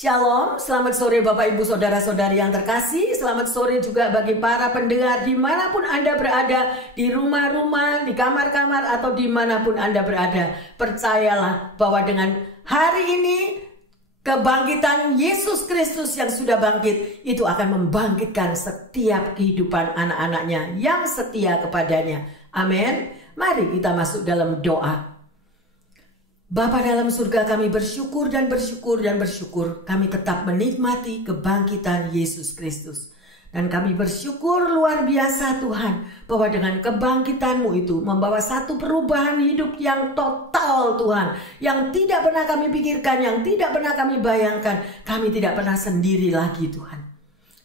Shalom, selamat sore Bapak Ibu Saudara-saudari yang terkasih. Selamat sore juga bagi para pendengar dimanapun Anda berada, di rumah-rumah, di kamar-kamar, atau dimanapun Anda berada. Percayalah bahwa dengan hari ini kebangkitan Yesus Kristus yang sudah bangkit itu akan membangkitkan setiap kehidupan anak-anaknya yang setia kepadanya. Amin. Mari kita masuk dalam doa. Bapa dalam surga, kami bersyukur dan bersyukur dan bersyukur kami tetap menikmati kebangkitan Yesus Kristus. Dan kami bersyukur luar biasa Tuhan bahwa dengan kebangkitan-Mu itu membawa satu perubahan hidup yang total Tuhan. Yang tidak pernah kami pikirkan, yang tidak pernah kami bayangkan. Kami tidak pernah sendiri lagi Tuhan.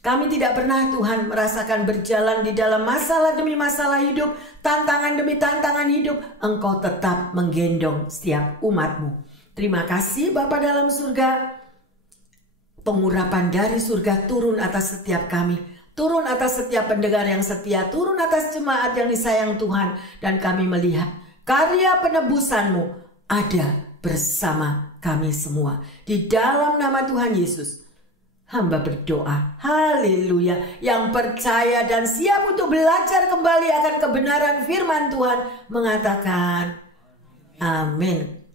Kami tidak pernah Tuhan merasakan berjalan di dalam masalah demi masalah hidup, tantangan demi tantangan hidup. Engkau tetap menggendong setiap umat-Mu. Terima kasih Bapa dalam surga. Pengurapan dari surga turun atas setiap kami. Turun atas setiap pendengar yang setia. Turun atas jemaat yang disayang Tuhan. Dan kami melihat karya penebusan-Mu ada bersama kami semua. Di dalam nama Tuhan Yesus, hamba berdoa, haleluya, yang percaya dan siap untuk belajar kembali akan kebenaran firman Tuhan mengatakan amin.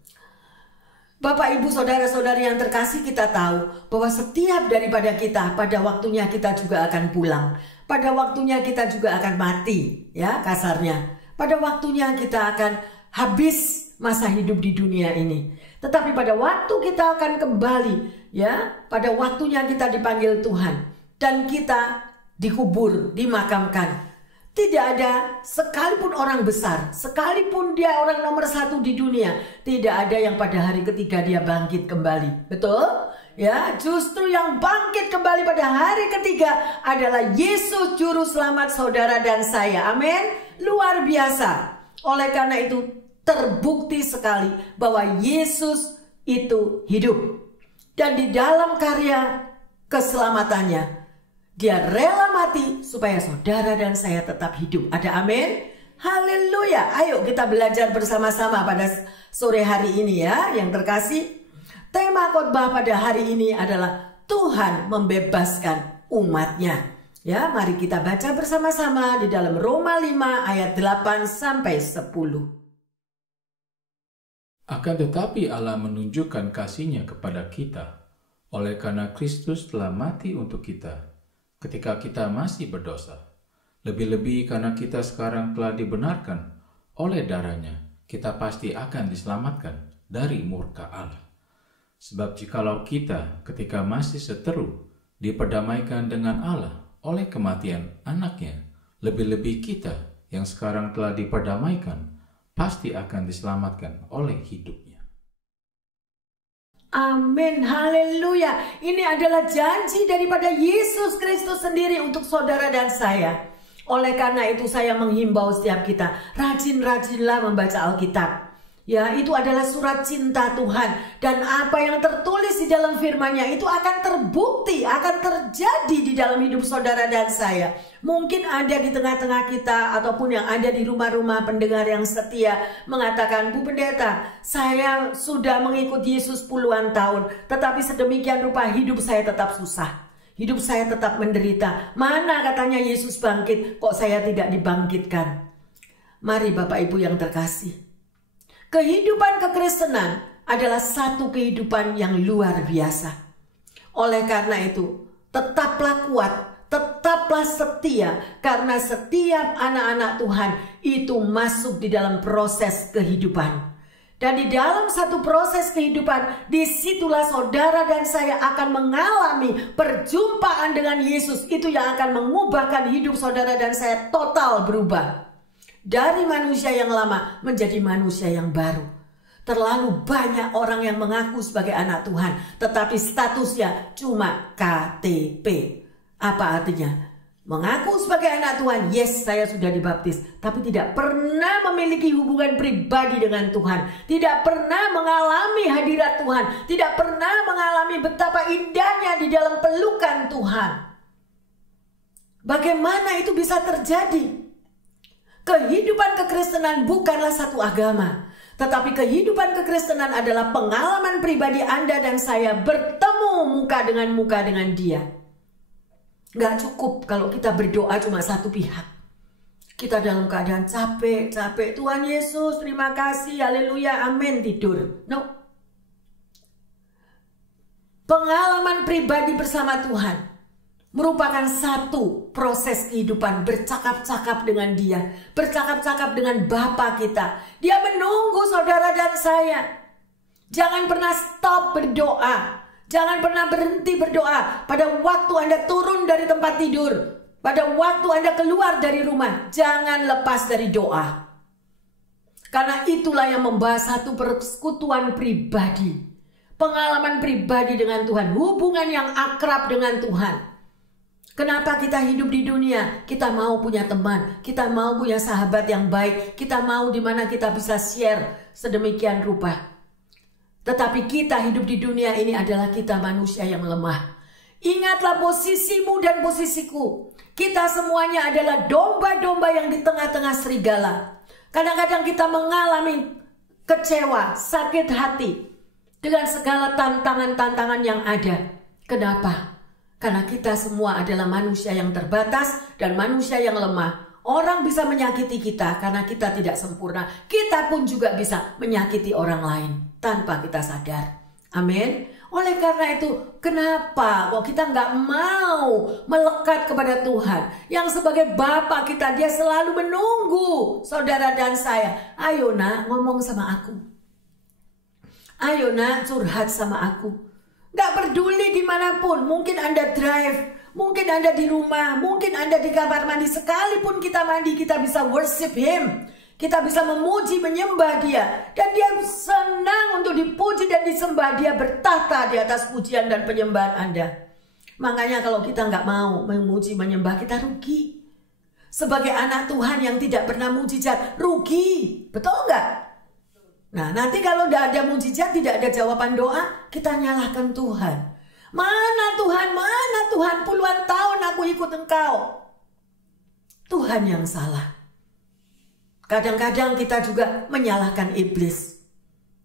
Bapak Ibu Saudara-saudari yang terkasih, kita tahu bahwa setiap daripada kita pada waktunya kita juga akan pulang. Pada waktunya kita juga akan mati, ya kasarnya. Pada waktunya kita akan habis masa hidup di dunia ini. Tetapi pada waktu kita akan kembali, ya, pada waktunya kita dipanggil Tuhan dan kita dikubur, dimakamkan. Tidak ada sekalipun orang besar, sekalipun dia orang nomor 1 di dunia, tidak ada yang pada hari ketiga dia bangkit kembali. Betul? Ya, justru yang bangkit kembali pada hari ketiga adalah Yesus Juru Selamat saudara dan saya. Amin. Luar biasa. Oleh karena itu terbukti sekali bahwa Yesus itu hidup. Dan di dalam karya keselamatannya, Dia rela mati supaya saudara dan saya tetap hidup. Ada amin? Haleluya. Ayo kita belajar bersama-sama pada sore hari ini ya, yang terkasih. Tema khotbah pada hari ini adalah Tuhan membebaskan umatnya. Ya, mari kita baca bersama-sama di dalam Roma 5 ayat 8 sampai 10. Akan tetapi Allah menunjukkan kasih-Nya kepada kita, oleh karena Kristus telah mati untuk kita, ketika kita masih berdosa. Lebih-lebih karena kita sekarang telah dibenarkan oleh darah-Nya, kita pasti akan diselamatkan dari murka Allah. Sebab jikalau kita ketika masih seteru diperdamaikan dengan Allah oleh kematian anak-Nya, lebih-lebih kita yang sekarang telah diperdamaikan pasti akan diselamatkan oleh hidupnya. Amin, haleluya. Ini adalah janji daripada Yesus Kristus sendiri untuk saudara dan saya. Oleh karena itu saya menghimbau setiap kita, rajin-rajinlah membaca Alkitab. Ya, itu adalah surat cinta Tuhan. Dan apa yang tertulis di dalam firman-Nya itu akan terbukti, akan terjadi di dalam hidup saudara dan saya. Mungkin ada di tengah-tengah kita ataupun yang ada di rumah-rumah pendengar yang setia mengatakan, Bu Pendeta, saya sudah mengikuti Yesus puluhan tahun, tetapi sedemikian rupa hidup saya tetap susah. Hidup saya tetap menderita. Mana katanya Yesus bangkit, kok saya tidak dibangkitkan? Mari Bapak Ibu yang terkasih, kehidupan kekristenan adalah satu kehidupan yang luar biasa. Oleh karena itu, tetaplah kuat, tetaplah setia, karena setiap anak-anak Tuhan itu masuk di dalam proses kehidupan. Dan di dalam satu proses kehidupan, disitulah saudara dan saya akan mengalami perjumpaan dengan Yesus. Itu yang akan mengubahkan hidup saudara dan saya total berubah. Dari manusia yang lama menjadi manusia yang baru. Terlalu banyak orang yang mengaku sebagai anak Tuhan, tetapi statusnya cuma KTP. Apa artinya? Mengaku sebagai anak Tuhan, yes saya sudah dibaptis, tapi tidak pernah memiliki hubungan pribadi dengan Tuhan. Tidak pernah mengalami hadirat Tuhan. Tidak pernah mengalami betapa indahnya di dalam pelukan Tuhan. Bagaimana itu bisa terjadi? Kehidupan kekristenan bukanlah satu agama, Tetapi kehidupan kekristenan adalah pengalaman pribadi Anda dan saya bertemu muka dengan dia. Gak cukup kalau kita berdoa cuma satu pihak. Kita dalam keadaan capek, Tuhan Yesus terima kasih, haleluya, amin, tidur. No. Pengalaman pribadi bersama Tuhan merupakan satu proses kehidupan, bercakap-cakap dengan dia, bercakap-cakap dengan Bapa kita. Dia menunggu saudara dan saya. Jangan pernah stop berdoa. Jangan pernah berhenti berdoa. Pada waktu Anda turun dari tempat tidur, pada waktu Anda keluar dari rumah, jangan lepas dari doa. Karena itulah yang membahas satu persekutuan pribadi, pengalaman pribadi dengan Tuhan, hubungan yang akrab dengan Tuhan. Kenapa kita hidup di dunia? Kita mau punya teman, kita mau punya sahabat yang baik, kita mau dimana kita bisa share sedemikian rupa. Tetapi kita hidup di dunia ini adalah kita manusia yang lemah. Ingatlah posisimu dan posisiku. Kita semuanya adalah domba-domba yang di tengah-tengah serigala. Kadang-kadang kita mengalami kecewa, sakit hati dengan segala tantangan-tantangan yang ada. Kenapa? Karena kita semua adalah manusia yang terbatas dan manusia yang lemah. Orang bisa menyakiti kita karena kita tidak sempurna. Kita pun juga bisa menyakiti orang lain tanpa kita sadar. Amin. Oleh karena itu, kenapa kok kita nggak mau melekat kepada Tuhan? Yang sebagai Bapa kita, dia selalu menunggu saudara dan saya. Ayo nak, ngomong sama aku. Ayo nak, curhat sama aku. Gak peduli dimanapun, mungkin Anda drive, mungkin Anda di rumah, mungkin Anda di kamar mandi. Sekalipun kita mandi, kita bisa worship Him. Kita bisa memuji, menyembah dia. Dan dia senang untuk dipuji dan disembah. Dia bertahta di atas pujian dan penyembahan Anda. Makanya kalau kita gak mau memuji, menyembah, kita rugi. Sebagai anak Tuhan yang tidak pernah mujizat, rugi. Betul gak? Nah, nanti kalau tidak ada mujizat, tidak ada jawaban doa, kita nyalahkan Tuhan. Mana Tuhan, puluhan tahun aku ikut Engkau. Tuhan yang salah. Kadang-kadang kita juga menyalahkan iblis.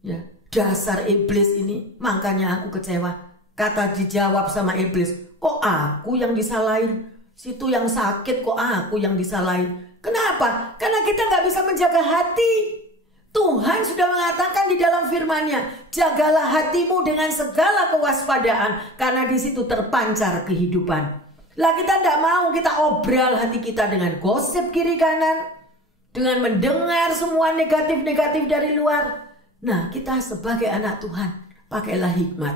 Ya, dasar iblis ini, makanya aku kecewa. Kata dijawab sama iblis, kok aku yang disalahin? Situ yang sakit, kok aku yang disalahin? Kenapa? Karena kita nggak bisa menjaga hati. Tuhan sudah mengatakan di dalam firman-Nya, jagalah hatimu dengan segala kewaspadaan, karena di situ terpancar kehidupan. Lah kita tidak mau, kita obral hati kita dengan gosip kiri kanan, dengan mendengar semua negatif-negatif dari luar. Nah, kita sebagai anak Tuhan, pakailah hikmat.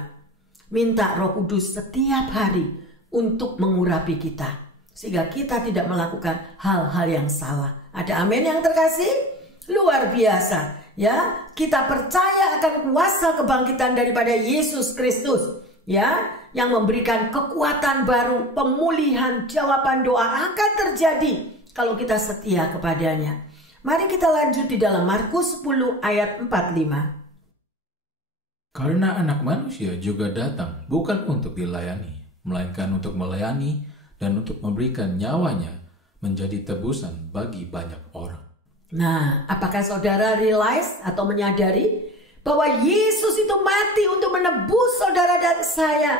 Minta Roh Kudus setiap hari untuk mengurapi kita, sehingga kita tidak melakukan hal-hal yang salah. Ada amin yang terkasih? Luar biasa, ya. Kita percaya akan kuasa kebangkitan daripada Yesus Kristus, ya, yang memberikan kekuatan baru, pemulihan, jawaban doa akan terjadi kalau kita setia kepadanya. Mari kita lanjut di dalam Markus 10 ayat 45. Karena Anak Manusia juga datang bukan untuk dilayani, melainkan untuk melayani dan untuk memberikan nyawanya menjadi tebusan bagi banyak orang. Nah, apakah saudara realize atau menyadari bahwa Yesus itu mati untuk menebus saudara dan saya?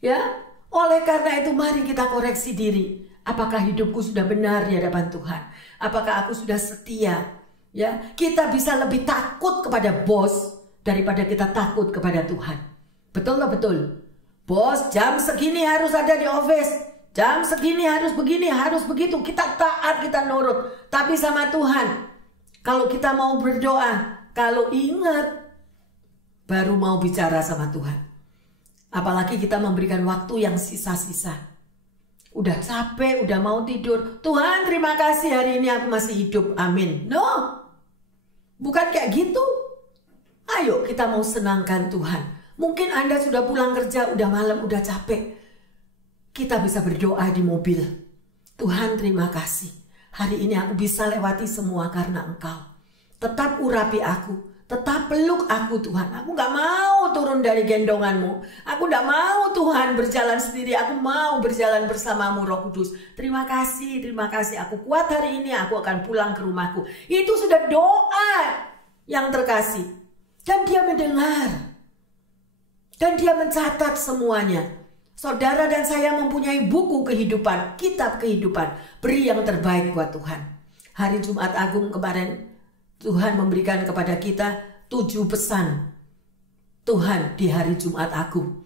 Ya, oleh karena itu mari kita koreksi diri. Apakah hidupku sudah benar di hadapan Tuhan? Apakah aku sudah setia? Ya, kita bisa lebih takut kepada bos daripada kita takut kepada Tuhan. Betul loh, betul. Bos, jam segini harus ada di office. Jam segini harus begini, harus begitu. Kita taat, kita nurut. Tapi sama Tuhan, kalau kita mau berdoa, kalau ingat, baru mau bicara sama Tuhan. Apalagi kita memberikan waktu yang sisa-sisa. Udah capek, udah mau tidur. Tuhan terima kasih hari ini aku masih hidup, amin. No, bukan kayak gitu. Ayo kita mau senangkan Tuhan. Mungkin Anda sudah pulang kerja, udah malam, udah capek. Kita bisa berdoa di mobil. Tuhan terima kasih. Hari ini aku bisa lewati semua karena Engkau. Tetap urapi aku. Tetap peluk aku Tuhan. Aku gak mau turun dari gendonganmu. Aku gak mau Tuhan berjalan sendiri. Aku mau berjalan bersamamu Roh Kudus. Terima kasih, terima kasih. Aku kuat hari ini. Aku akan pulang ke rumahku. Itu sudah doa yang terkasih. Dan dia mendengar. Dan dia mencatat semuanya. Saudara dan saya mempunyai buku kehidupan, kitab kehidupan. Beri yang terbaik buat Tuhan. Hari Jumat Agung kemarin Tuhan memberikan kepada kita 7 pesan Tuhan di hari Jumat Agung.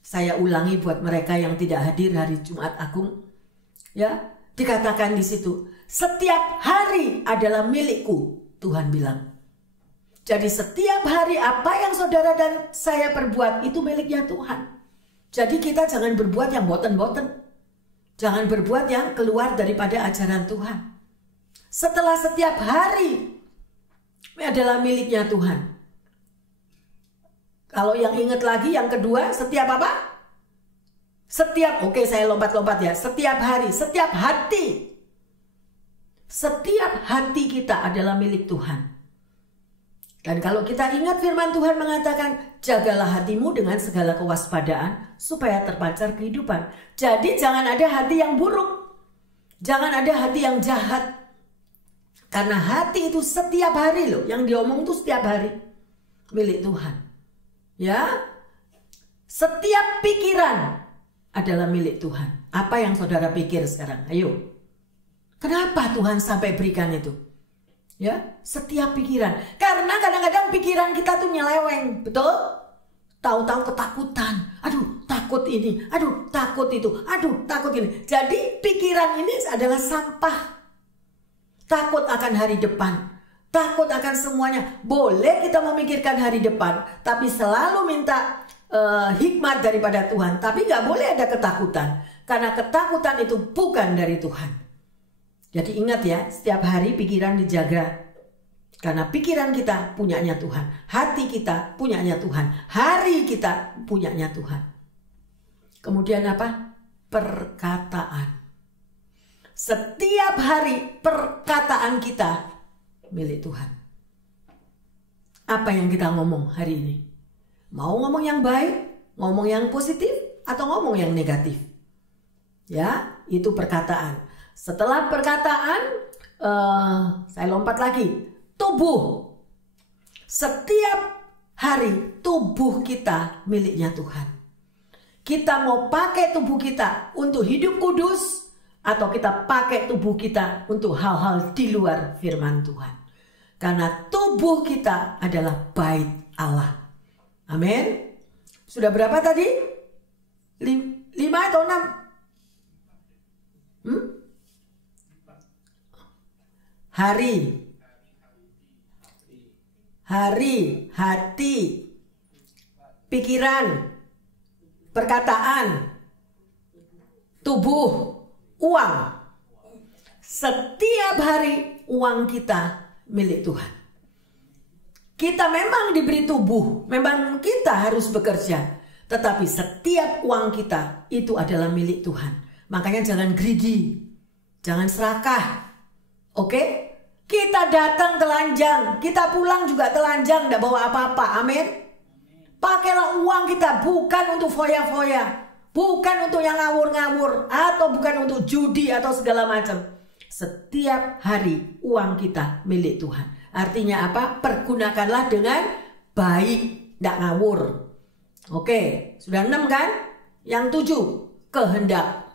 Saya ulangi buat mereka yang tidak hadir hari Jumat Agung. Ya, dikatakan di situ, setiap hari adalah milikku, Tuhan bilang. Jadi setiap hari apa yang saudara dan saya perbuat itu miliknya Tuhan. Jadi kita jangan berbuat yang boten-boten. Jangan berbuat yang keluar daripada ajaran Tuhan. Setelah setiap hari adalah miliknya Tuhan. Kalau yang ingat lagi yang kedua, setiap apa? Setiap, oke saya lompat-lompat ya. Setiap hari, setiap hati. Setiap hati kita adalah milik Tuhan. Dan kalau kita ingat firman Tuhan mengatakan, jagalah hatimu dengan segala kewaspadaan supaya terpancar kehidupan. Jadi jangan ada hati yang buruk. Jangan ada hati yang jahat. Karena hati itu setiap hari loh, yang diomong itu setiap hari milik Tuhan. Ya. Setiap pikiran adalah milik Tuhan. Apa yang saudara pikir sekarang? Ayo. Kenapa Tuhan sampai berikan itu? Ya, setiap pikiran. Karena kadang-kadang pikiran kita tuh nyeleweng, betul? Tahu-tahu ketakutan. Aduh, takut ini. Aduh, takut itu. Aduh, takut ini. Jadi pikiran ini adalah sampah. Takut akan hari depan. Takut akan semuanya. Boleh kita memikirkan hari depan, tapi selalu minta hikmat daripada Tuhan. Tapi nggak boleh ada ketakutan. Karena ketakutan itu bukan dari Tuhan. Jadi ingat ya, setiap hari pikiran dijaga. Karena pikiran kita punyanya Tuhan. Hati kita punyanya Tuhan. Hari kita punyanya Tuhan. Kemudian apa? Perkataan. Setiap hari perkataan kita milik Tuhan. Apa yang kita ngomong hari ini? Mau ngomong yang baik? Ngomong yang positif? Atau ngomong yang negatif? Ya, itu perkataan. Setelah perkataan, saya lompat lagi. Tubuh. Setiap hari tubuh kita miliknya Tuhan. Kita mau pakai tubuh kita untuk hidup kudus, atau kita pakai tubuh kita untuk hal-hal di luar firman Tuhan. Karena tubuh kita adalah bait Allah. Amin. Sudah berapa tadi? 5 atau 6? Hari, hati, pikiran, perkataan, tubuh, uang. Setiap hari uang kita milik Tuhan. Kita memang diberi tubuh, memang kita harus bekerja. Tetapi setiap uang kita itu adalah milik Tuhan. Makanya jangan greedy, jangan serakah. Oke? Kita datang telanjang, kita pulang juga telanjang, tidak bawa apa-apa. Amin. Pakailah uang kita bukan untuk foya-foya, bukan untuk yang ngawur-ngawur, atau bukan untuk judi atau segala macam. Setiap hari uang kita milik Tuhan. Artinya apa? Pergunakanlah dengan baik, tidak ngawur. Oke, sudah 6 kan? Yang 7, kehendak.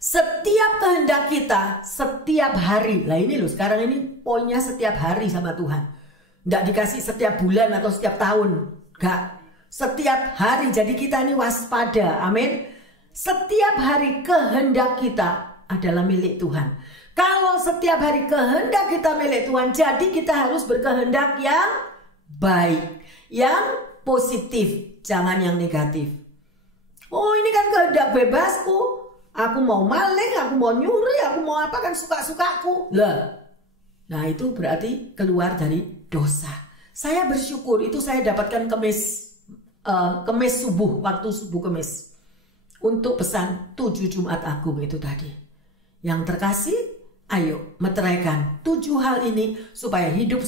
Setiap kehendak kita, setiap hari. Lah ini loh, sekarang ini poinnya setiap hari sama Tuhan. Nggak dikasih setiap bulan atau setiap tahun. Nggak. Setiap hari. Jadi kita ini waspada. Amin. Setiap hari kehendak kita adalah milik Tuhan. Kalau setiap hari kehendak kita milik Tuhan, jadi kita harus berkehendak yang baik. Yang positif. Jangan yang negatif. Oh, ini kan kehendak bebasku. Aku mau maling, aku mau nyuri, aku mau apa, kan suka-sukaku. Lah. Nah, itu berarti keluar dari dosa. Saya bersyukur itu saya dapatkan kemis subuh, waktu subuh kemis. Untuk pesan 7 Jumat Agung itu tadi. Yang terkasih, ayo meteraikan 7 hal ini supaya hidup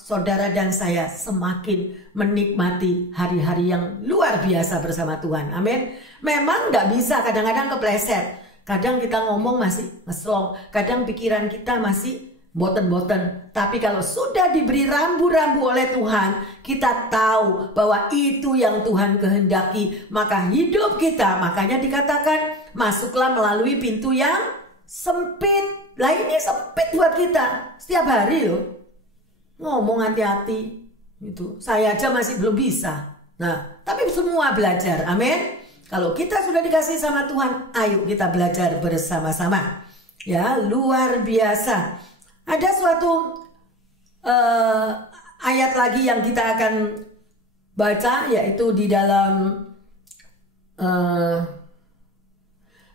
saudara dan saya semakin menikmati hari-hari yang luar biasa bersama Tuhan. Amin. Memang nggak bisa, kadang-kadang kepleset. Kadang kita ngomong masih ngeslong. Kadang pikiran kita masih boten-boten. Tapi kalau sudah diberi rambu-rambu oleh Tuhan, kita tahu bahwa itu yang Tuhan kehendaki, maka hidup kita, makanya dikatakan masuklah melalui pintu yang sempit. Lah ini sempit buat kita setiap hari loh. Ngomong hati-hati itu. Saya aja masih belum bisa. Nah, tapi semua belajar. Amin. Kalau kita sudah dikasih sama Tuhan, ayo kita belajar bersama-sama. Ya, luar biasa. Ada suatu ayat lagi yang kita akan baca, yaitu di dalam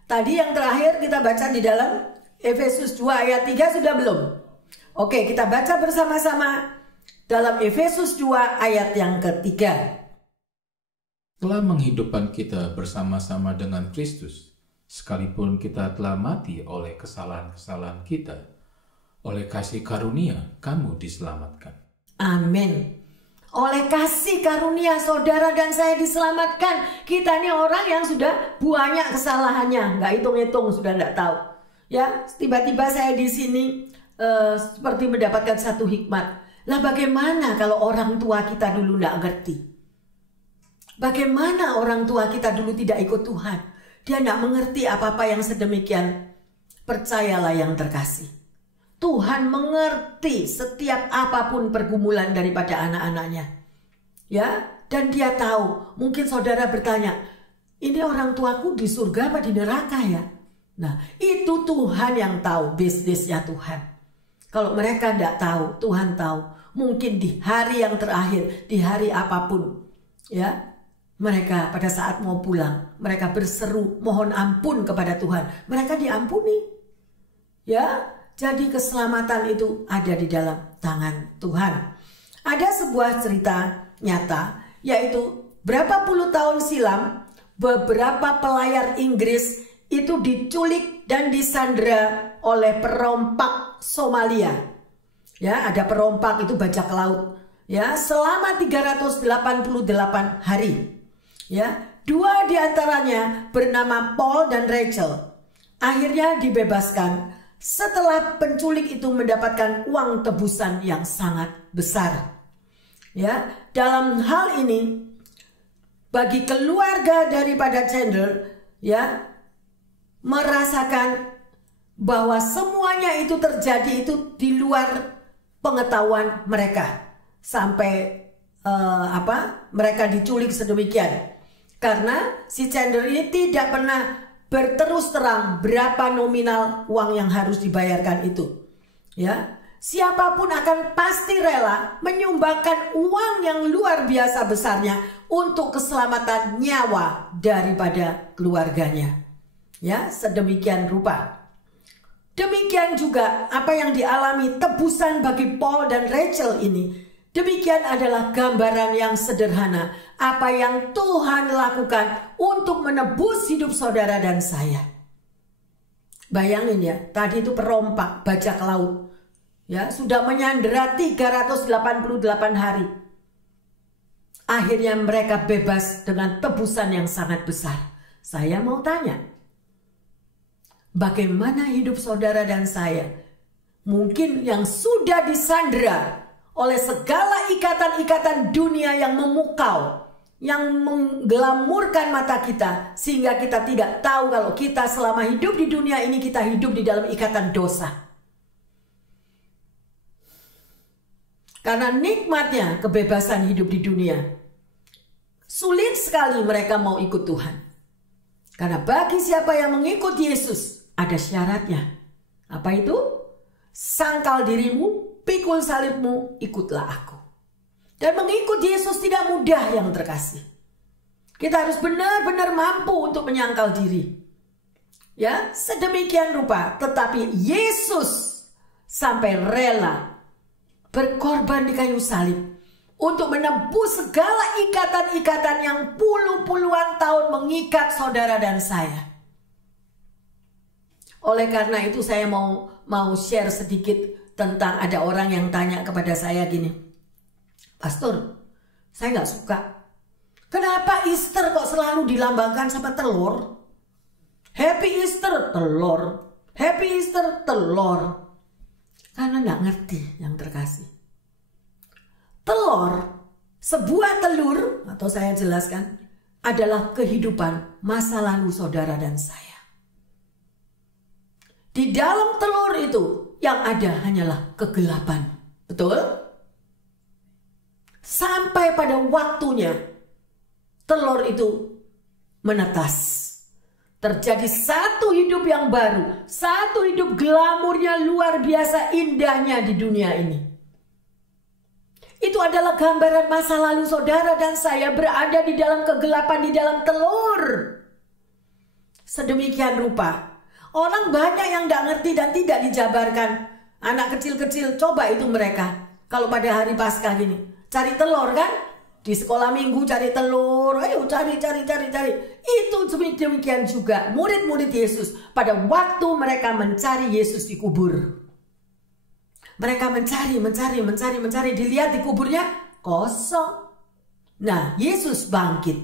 tadi yang terakhir kita baca di dalam Efesus 2 ayat 3 sudah belum? Oke, kita baca bersama-sama dalam Efesus 2 ayat yang ketiga. Telah menghidupkan kita bersama-sama dengan Kristus, sekalipun kita telah mati oleh kesalahan-kesalahan kita. Oleh kasih karunia, kamu diselamatkan. Amin. Oleh kasih karunia saudara dan saya diselamatkan. Kita ini orang yang sudah banyak kesalahannya, nggak hitung-hitung, sudah nggak tahu. Ya, tiba-tiba saya di sini seperti mendapatkan satu hikmat. Lah bagaimana kalau orang tua kita dulu nggak ngerti? Bagaimana orang tua kita dulu tidak ikut Tuhan? Dia nggak mengerti apa-apa yang sedemikian. Percayalah yang terkasih, Tuhan mengerti setiap apapun pergumulan daripada anak-anaknya. Ya, dan dia tahu. Mungkin saudara bertanya, ini orang tuaku di surga apa di neraka ya? Nah, itu Tuhan yang tahu, bisnisnya Tuhan. Kalau mereka tidak tahu, Tuhan tahu. Mungkin di hari yang terakhir, di hari apapun, ya, mereka pada saat mau pulang, mereka berseru mohon ampun kepada Tuhan. Mereka diampuni. Ya, jadi keselamatan itu ada di dalam tangan Tuhan. Ada sebuah cerita nyata, yaitu berapa puluh tahun silam beberapa pelayar Inggris itu diculik dan disandera oleh perompak Somalia. Ya, ada perompak itu bajak laut. Ya, selama 388 hari. Ya, dua di antaranya bernama Paul dan Rachel. Akhirnya dibebaskan setelah penculik itu mendapatkan uang tebusan yang sangat besar. Ya, dalam hal ini bagi keluarga daripada Chandler, ya, merasakan bahwa semuanya itu terjadi itu di luar pengetahuan mereka. Sampai mereka diculik sedemikian. Karena si Chandler ini tidak pernah berterus terang berapa nominal uang yang harus dibayarkan itu. Ya, siapapun akan pasti rela menyumbangkan uang yang luar biasa besarnya untuk keselamatan nyawa daripada keluarganya. Ya, sedemikian rupa. Demikian juga apa yang dialami tebusan bagi Paul dan Rachel ini. Demikian adalah gambaran yang sederhana apa yang Tuhan lakukan untuk menebus hidup saudara dan saya. Bayangin ya, tadi itu perompak bajak laut. Ya, sudah menyandera 388 hari. Akhirnya mereka bebas dengan tebusan yang sangat besar. Saya mau tanya, bagaimana hidup saudara dan saya? Mungkin yang sudah disandera oleh segala ikatan-ikatan dunia yang memukau, yang mengglamurkan mata kita, sehingga kita tidak tahu kalau kita selama hidup di dunia ini kita hidup di dalam ikatan dosa. Karena nikmatnya kebebasan hidup di dunia, sulit sekali mereka mau ikut Tuhan. Karena bagi siapa yang mengikut Yesus, ada syaratnya. Apa itu? Sangkal dirimu, pikul salibmu, ikutlah aku. Dan mengikut Yesus tidak mudah yang terkasih. Kita harus benar-benar mampu untuk menyangkal diri. Ya, sedemikian rupa. Tetapi Yesus sampai rela berkorban di kayu salib untuk menebus segala ikatan-ikatan yang puluh-puluhan tahun mengikat saudara dan saya. Oleh karena itu saya mau share sedikit tentang ada orang yang tanya kepada saya gini, Pastor, saya nggak suka. Kenapa Easter kok selalu dilambangkan sama telur? Happy Easter, telur. Happy Easter, telur. Karena nggak ngerti yang terkasih. Telur, sebuah telur, atau saya jelaskan, adalah kehidupan masa lalu saudara dan saya. Di dalam telur itu yang ada hanyalah kegelapan. Betul? Sampai pada waktunya telur itu menetas. Terjadi satu hidup yang baru, satu hidup glamurnya luar biasa indahnya di dunia ini. Itu adalah gambaran masa lalu saudara dan saya berada di dalam kegelapan, di dalam telur. Sedemikian rupa. Orang banyak yang tidak ngerti dan tidak dijabarkan. Anak kecil-kecil, coba itu mereka. Kalau pada hari Paskah gini, cari telur kan? Di sekolah minggu cari telur, ayo cari. Itu demikian juga murid-murid Yesus pada waktu mereka mencari Yesus di kubur. Mereka mencari, dilihat di kuburnya kosong. Nah, Yesus bangkit.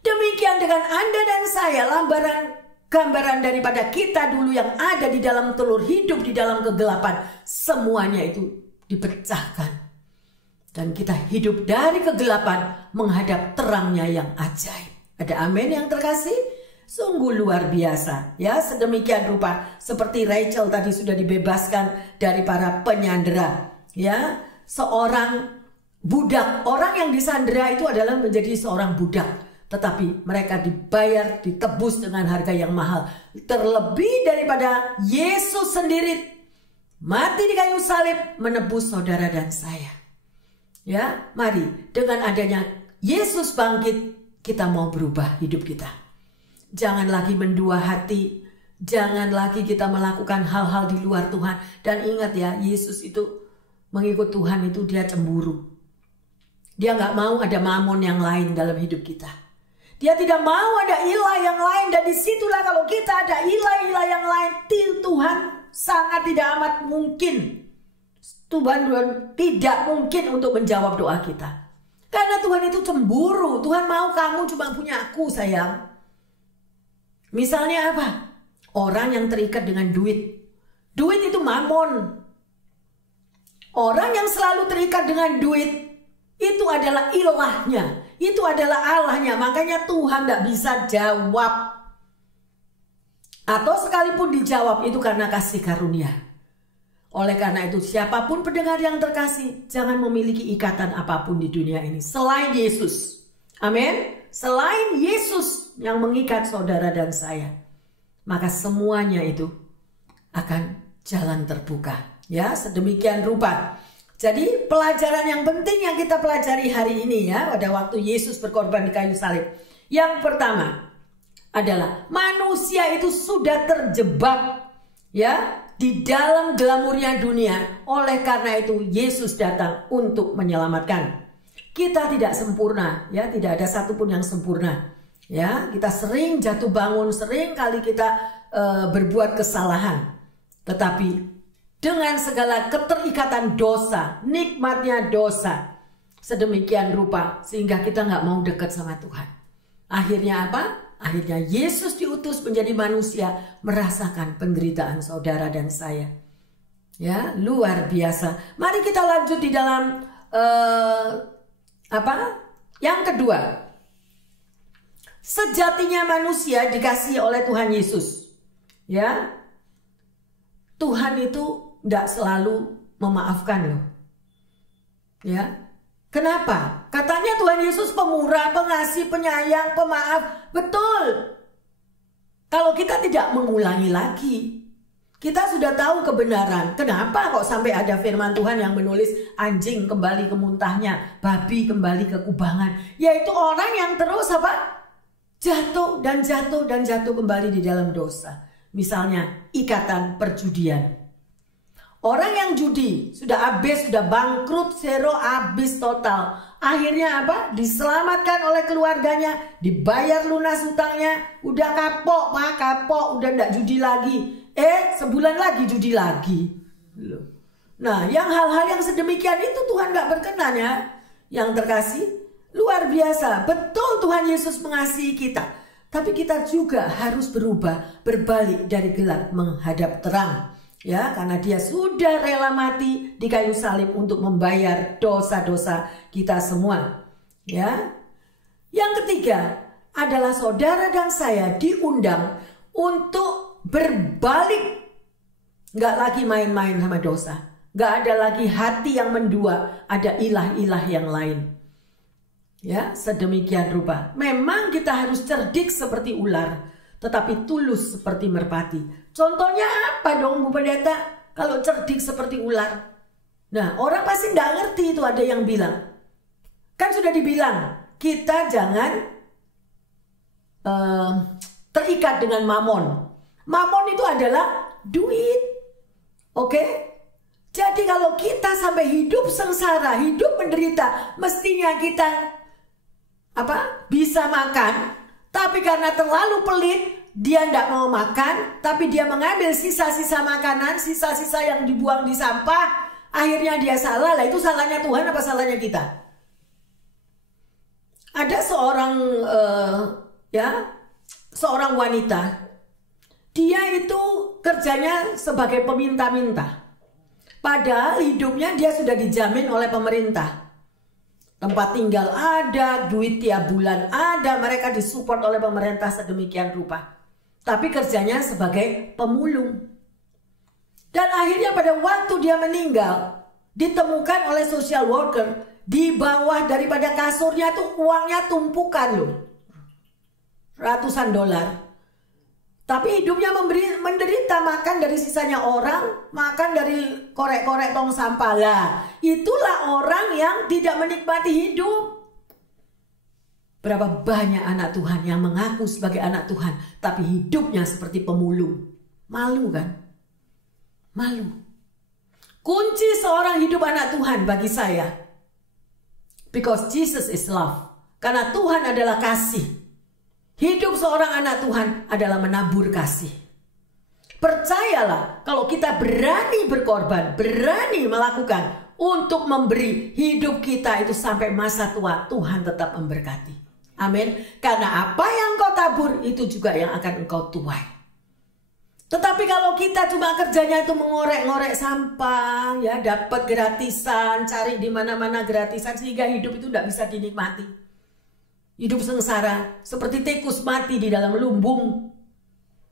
Demikian dengan Anda dan saya, gambaran daripada kita dulu yang ada di dalam telur, hidup di dalam kegelapan. Semuanya itu dipecahkan. Dan kita hidup dari kegelapan menghadap terangnya yang ajaib. Ada amin yang terkasih? Sungguh luar biasa. Ya, sedemikian rupa seperti Rachel tadi sudah dibebaskan dari para penyandera. Ya, seorang budak, orang yang disandera itu adalah menjadi seorang budak. Tetapi mereka dibayar, ditebus dengan harga yang mahal. Terlebih daripada Yesus sendiri mati di kayu salib menebus saudara dan saya. Ya, mari dengan adanya Yesus bangkit, kita mau berubah hidup kita. Jangan lagi mendua hati, jangan lagi kita melakukan hal-hal di luar Tuhan. Dan ingat ya, Yesus itu mengikut Tuhan itu dia cemburu. Dia nggak mau ada mamon yang lain dalam hidup kita. Dia tidak mau ada ilah yang lain, dan disitulah kalau kita ada ilah-ilah yang lain, Tuhan sangat tidak amat mungkin. Tuhan tidak mungkin untuk menjawab doa kita. Karena Tuhan itu cemburu. Tuhan mau kamu cuma punya aku, sayang. Misalnya apa? Orang yang terikat dengan duit. Duit itu mamon. Orang yang selalu terikat dengan duit, itu adalah ilahnya. Itu adalah Allahnya. Makanya Tuhan tidak bisa jawab. Atau sekalipun dijawab, itu karena kasih karunia. Oleh karena itu, siapapun pendengar yang terkasih, jangan memiliki ikatan apapun di dunia ini selain Yesus. Amin. Selain Yesus yang mengikat saudara dan saya, maka semuanya itu akan jalan terbuka. Ya, sedemikian rupa. Jadi pelajaran yang penting yang kita pelajari hari ini ya, pada waktu Yesus berkorban di kayu salib. Yang pertama adalah manusia itu sudah terjebak ya di dalam glamurnya dunia. Oleh karena itu Yesus datang untuk menyelamatkan. Kita tidak sempurna ya, tidak ada satupun yang sempurna ya. Kita sering jatuh bangun, sering kali kita berbuat kesalahan. Tetapi dengan segala keterikatan dosa, nikmatnya dosa, sedemikian rupa sehingga kita nggak mau dekat sama Tuhan. Akhirnya apa? Akhirnya Yesus diutus menjadi manusia, merasakan penderitaan saudara dan saya. Ya, luar biasa. Mari kita lanjut di dalam Yang kedua, sejatinya manusia dikasihi oleh Tuhan Yesus. Ya, Tuhan itu tidak selalu memaafkan loh. Ya. Kenapa? Katanya Tuhan Yesus pemurah, pengasih, penyayang, pemaaf. Betul. Kalau kita tidak mengulangi lagi, kita sudah tahu kebenaran. Kenapa kok sampai ada firman Tuhan yang menulis anjing kembali ke muntahnya, babi kembali ke kubangan. Yaitu orang yang terus jatuh dan jatuh dan jatuh kembali di dalam dosa. Misalnya ikatan perjudian. Orang yang judi sudah habis, sudah bangkrut, zero, habis total. Akhirnya apa? Diselamatkan oleh keluarganya, dibayar lunas hutangnya, udah kapok, udah ndak judi lagi. Sebulan lagi judi lagi. Nah, yang hal-hal yang sedemikian itu Tuhan nggak berkenan ya. Yang terkasih, luar biasa. Betul Tuhan Yesus mengasihi kita. Tapi kita juga harus berubah, berbalik dari gelap menghadap terang. Ya, karena dia sudah rela mati di kayu salib untuk membayar dosa-dosa kita semua. Ya. Yang ketiga adalah saudara dan saya diundang untuk berbalik. Nggak lagi main-main sama dosa. Nggak ada lagi hati yang mendua, ada ilah-ilah yang lain. Ya, sedemikian rupa. Memang kita harus cerdik seperti ular, tetapi tulus seperti merpati. Contohnya apa dong Bu Pendeta? Kalau cerdik seperti ular. Nah, orang pasti nggak ngerti itu, ada yang bilang. Kan sudah dibilang, kita jangan terikat dengan mamon. Mamon itu adalah duit. Oke? Jadi kalau kita sampai hidup sengsara, hidup menderita, mestinya kita bisa makan, tapi karena terlalu pelit, dia tidak mau makan, tapi dia mengambil sisa-sisa makanan, sisa-sisa yang dibuang di sampah, akhirnya dia salah. Lah itu salahnya Tuhan apa salahnya kita? Ada seorang wanita, dia itu kerjanya sebagai peminta-minta. Padahal hidupnya dia sudah dijamin oleh pemerintah. Tempat tinggal ada, duit tiap bulan ada, mereka disupport oleh pemerintah sedemikian rupa. Tapi kerjanya sebagai pemulung. Dan akhirnya pada waktu dia meninggal, ditemukan oleh social worker, di bawah daripada kasurnya tuh uangnya tumpukan loh. Ratusan dolar. Tapi hidupnya menderita, makan dari sisanya orang, makan dari korek-korek tong sampah lah. Itulah orang yang tidak menikmati hidup. Berapa banyak anak Tuhan yang mengaku sebagai anak Tuhan, tapi hidupnya seperti pemulung. Malu kan? Malu. Kunci seorang hidup anak Tuhan bagi saya, because Jesus is love. Karena Tuhan adalah kasih. Hidup seorang anak Tuhan adalah menabur kasih. Percayalah, kalau kita berani berkorban, berani melakukan untuk memberi hidup kita itu sampai masa tua, Tuhan tetap memberkati. Amin. Karena apa yang kau tabur itu juga yang akan engkau tuai. Tetapi kalau kita cuma kerjanya itu mengorek-ngorek sampah, ya dapat gratisan, cari di mana-mana gratisan, sehingga hidup itu tidak bisa dinikmati. Hidup sengsara seperti tikus mati di dalam lumbung.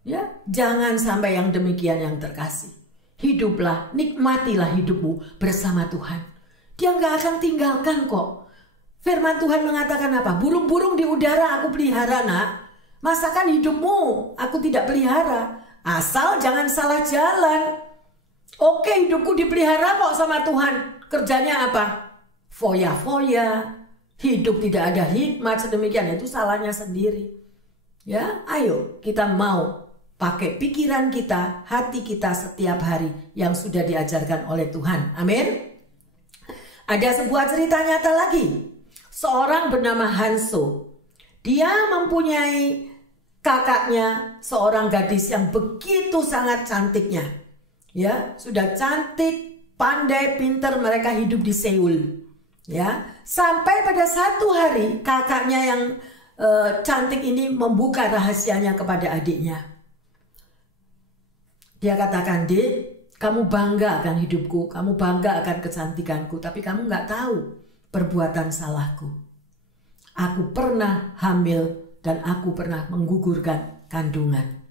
Ya, jangan sampai yang demikian yang terkasih. Hiduplah, nikmatilah hidupmu bersama Tuhan. Dia nggak akan tinggalkan kok. Firman Tuhan mengatakan apa? Burung-burung di udara aku pelihara, nak. Masakan hidupmu aku tidak pelihara. Asal jangan salah jalan. Oke, hidupku dipelihara kok sama Tuhan. Kerjanya apa? Foya-foya. Hidup tidak ada hikmat sedemikian, itu salahnya sendiri. Ya, ayo kita mau pakai pikiran kita, hati kita setiap hari yang sudah diajarkan oleh Tuhan. Amin. Ada sebuah cerita nyata lagi. Seorang bernama Hanso. Dia mempunyai kakaknya, seorang gadis yang begitu sangat cantiknya. Ya, sudah cantik, pandai, pintar, mereka hidup di Seoul. Ya, sampai pada satu hari kakaknya yang cantik ini membuka rahasianya kepada adiknya. Dia katakan, "Dek, kamu bangga akan hidupku, kamu bangga akan kecantikanku, tapi kamu nggak tahu perbuatan salahku. Aku pernah hamil dan aku pernah menggugurkan kandungan.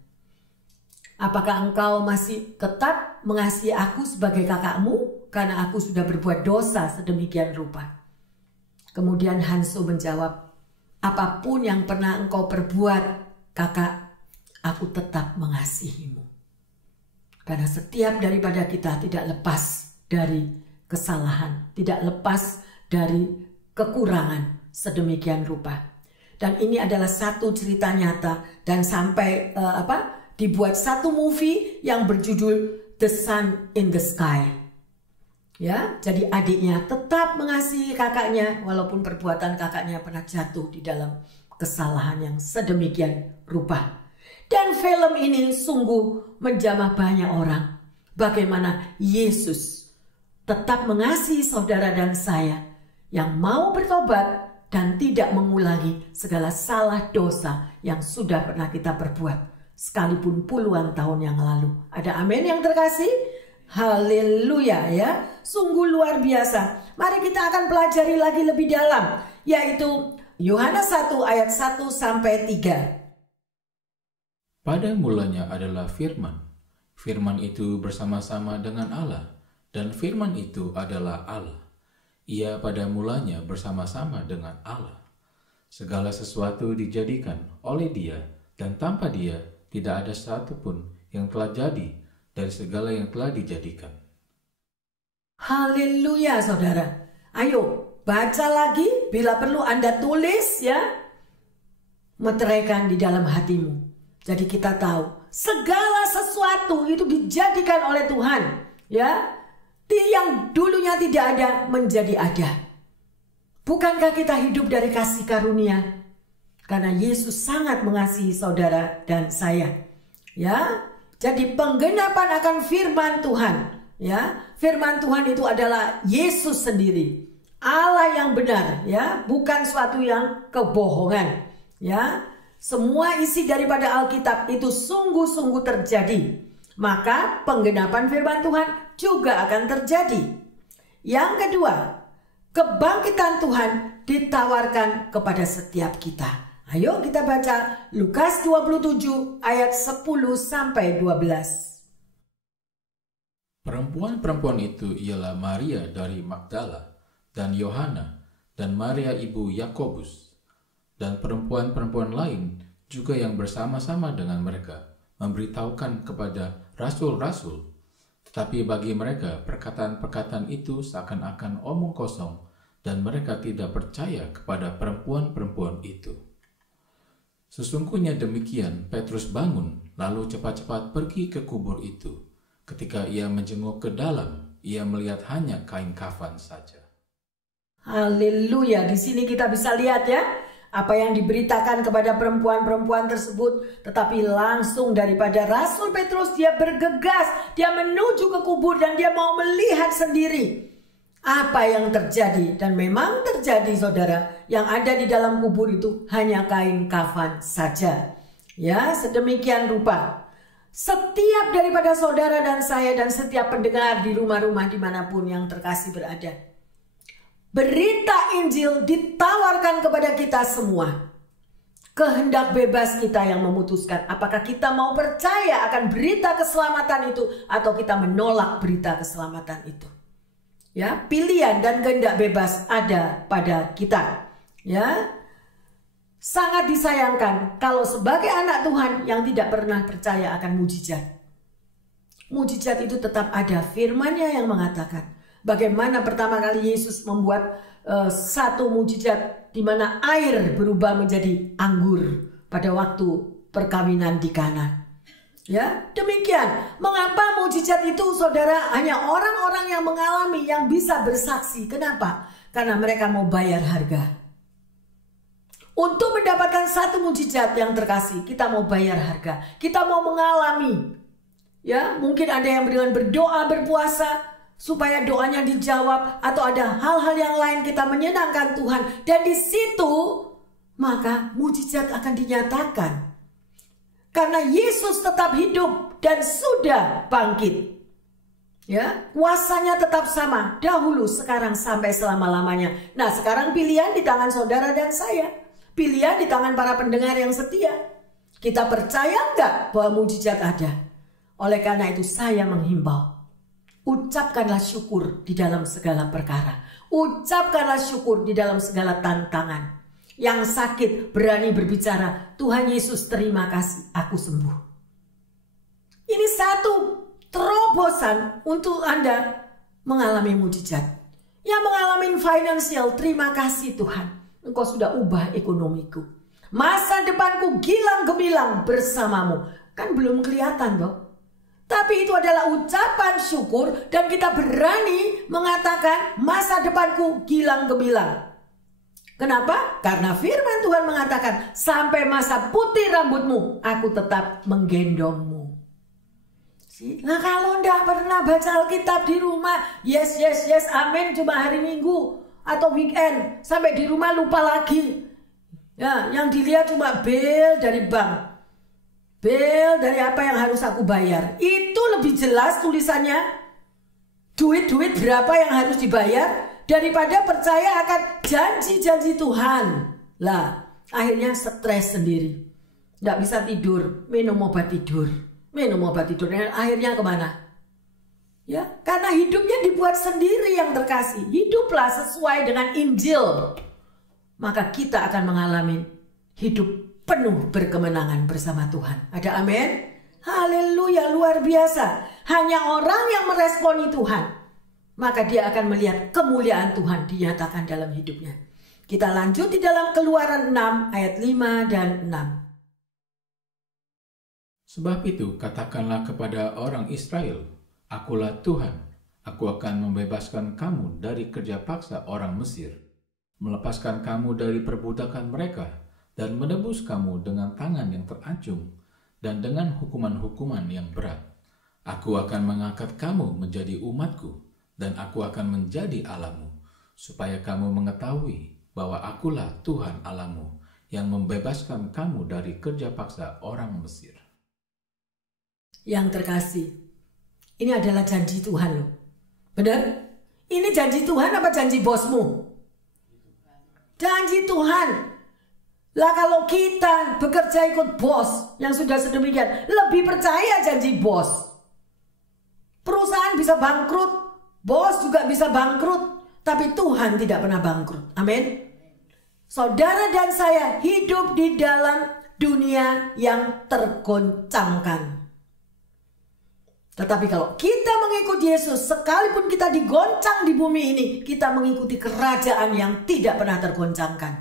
Apakah engkau masih tetap mengasihi aku sebagai kakakmu? Karena aku sudah berbuat dosa sedemikian rupa." Kemudian Hanso menjawab, "Apapun yang pernah engkau perbuat, kakak, aku tetap mengasihimu." Karena setiap daripada kita tidak lepas dari kesalahan, tidak lepas dari kekurangan sedemikian rupa. Dan ini adalah satu cerita nyata dan sampai dibuat satu movie yang berjudul The Sun in the Sky. Ya, jadi adiknya tetap mengasihi kakaknya walaupun perbuatan kakaknya pernah jatuh di dalam kesalahan yang sedemikian rupa. Dan film ini sungguh menjamah banyak orang. Bagaimana Yesus tetap mengasihi saudara dan saya yang mau bertobat dan tidak mengulangi segala salah dosa yang sudah pernah kita perbuat. sekalipun puluhan tahun yang lalu. Ada amin yang terkasih? Haleluya ya. Sungguh luar biasa. Mari kita akan pelajari lagi lebih dalam, yaitu Yohanes 1 ayat 1 sampai 3. Pada mulanya adalah firman. Firman itu bersama-sama dengan Allah, dan firman itu adalah Allah. Ia pada mulanya bersama-sama dengan Allah. Segala sesuatu dijadikan oleh Dia, dan tanpa Dia tidak ada satu pun yang telah jadi dari segala yang telah dijadikan. Haleluya saudara. Ayo baca lagi, bila perlu Anda tulis ya. Meteraikan di dalam hatimu. Jadi kita tahu segala sesuatu itu dijadikan oleh Tuhan ya. Yang dulunya tidak ada menjadi ada. Bukankah kita hidup dari kasih karunia? Karena Yesus sangat mengasihi saudara dan saya. Ya. Jadi penggenapan akan firman Tuhan, ya. Firman Tuhan itu adalah Yesus sendiri. Allah yang benar, ya, bukan suatu yang kebohongan, ya. Semua isi daripada Alkitab itu sungguh-sungguh terjadi. Maka penggenapan firman Tuhan juga akan terjadi. Yang kedua, kebangkitan Tuhan ditawarkan kepada setiap kita. Ayo kita baca Lukas 27 ayat 10 sampai 12. Perempuan-perempuan itu ialah Maria dari Magdala dan Yohana dan Maria ibu Yakobus dan perempuan-perempuan lain juga yang bersama-sama dengan mereka memberitahukan kepada rasul-rasul. Tetapi bagi mereka perkataan-perkataan itu seakan-akan omong kosong dan mereka tidak percaya kepada perempuan-perempuan itu. Sesungguhnya demikian, Petrus bangun lalu cepat-cepat pergi ke kubur itu. Ketika ia menjenguk ke dalam, ia melihat hanya kain kafan saja. Haleluya, di sini kita bisa lihat ya, apa yang diberitakan kepada perempuan-perempuan tersebut. Tetapi langsung daripada Rasul Petrus, dia bergegas, dia menuju ke kubur dan dia mau melihat sendiri apa yang terjadi. Dan memang terjadi saudara, yang ada di dalam kubur itu hanya kain kafan saja. Ya, sedemikian rupa. Setiap daripada saudara dan saya dan setiap pendengar di rumah-rumah dimanapun yang terkasih berada, berita Injil ditawarkan kepada kita semua. Kehendak bebas kita yang memutuskan apakah kita mau percaya akan berita keselamatan itu atau kita menolak berita keselamatan itu. Ya, pilihan dan kehendak bebas ada pada kita. Ya. Sangat disayangkan kalau sebagai anak Tuhan yang tidak pernah percaya akan mujizat. Mujizat itu tetap ada, firman-Nya yang mengatakan bagaimana pertama kali Yesus membuat satu mujizat di mana air berubah menjadi anggur pada waktu perkawinan di Kana. Ya, demikian. Mengapa mujizat itu saudara hanya orang-orang yang mengalami yang bisa bersaksi? Kenapa? Karena mereka mau bayar harga. Untuk mendapatkan satu mujizat yang terkasih, kita mau bayar harga. Kita mau mengalami. Ya, mungkin ada yang dengan berdoa, berpuasa supaya doanya dijawab, atau ada hal-hal yang lain kita menyenangkan Tuhan. Dan di situ maka mujizat akan dinyatakan. Karena Yesus tetap hidup dan sudah bangkit. Ya, kuasanya tetap sama, dahulu, sekarang, sampai selama-lamanya. Nah, sekarang pilihan di tangan saudara dan saya. Pilihan di tangan para pendengar yang setia. Kita percaya enggak bahwa mujizat ada? Oleh karena itu saya menghimbau, ucapkanlah syukur di dalam segala perkara. Ucapkanlah syukur di dalam segala tantangan. Yang sakit berani berbicara, Tuhan Yesus terima kasih, aku sembuh. Ini satu terobosan untuk Anda mengalami mujizat. Yang mengalami financial, terima kasih Tuhan, Engkau sudah ubah ekonomiku. Masa depanku gilang gemilang bersamamu. Kan belum kelihatan loh. Tapi itu adalah ucapan syukur dan kita berani mengatakan masa depanku gilang gemilang. Kenapa? Karena firman Tuhan mengatakan sampai masa putih rambutmu aku tetap menggendongmu. Nah, kalau enggak pernah baca Alkitab di rumah, yes, amin, cuma hari Minggu atau weekend, sampai di rumah lupa lagi. Ya, yang dilihat cuma bill dari bank. Bel dari apa yang harus aku bayar. Itu lebih jelas tulisannya. Duit-duit berapa yang harus dibayar daripada percaya akan janji-janji Tuhan. Lah, akhirnya stres sendiri. Nggak bisa tidur, minum obat tidur. Minum obat tidur, akhirnya kemana? Ya, karena hidupnya dibuat sendiri yang terkasih. Hiduplah sesuai dengan Injil. Maka kita akan mengalami hidup penuh berkemenangan bersama Tuhan. Ada amin? Haleluya, luar biasa. Hanya orang yang meresponi Tuhan, maka dia akan melihat kemuliaan Tuhan dinyatakan dalam hidupnya. Kita lanjut di dalam Keluaran 6 ayat 5 dan 6. Sebab itu katakanlah kepada orang Israel, Akulah Tuhan, aku akan membebaskan kamu dari kerja paksa orang Mesir, melepaskan kamu dari perbudakan mereka, dan menebus kamu dengan tangan yang terancung, dan dengan hukuman-hukuman yang berat. Aku akan mengangkat kamu menjadi umatku, dan aku akan menjadi Allahmu, supaya kamu mengetahui bahwa akulah Tuhan Allahmu, yang membebaskan kamu dari kerja paksa orang Mesir. Yang terkasih, ini adalah janji Tuhan loh. Benar? Ini janji Tuhan apa janji bosmu? Janji Tuhan. Lah kalau kita bekerja ikut bos yang sudah sedemikian, lebih percaya janji bos. Perusahaan bisa bangkrut, bos juga bisa bangkrut, tapi Tuhan tidak pernah bangkrut. Amin. Saudara dan saya hidup di dalam dunia yang tergoncangkan. Tetapi kalau kita mengikuti Yesus, sekalipun kita digoncang di bumi ini, kita mengikuti kerajaan yang tidak pernah tergoncangkan.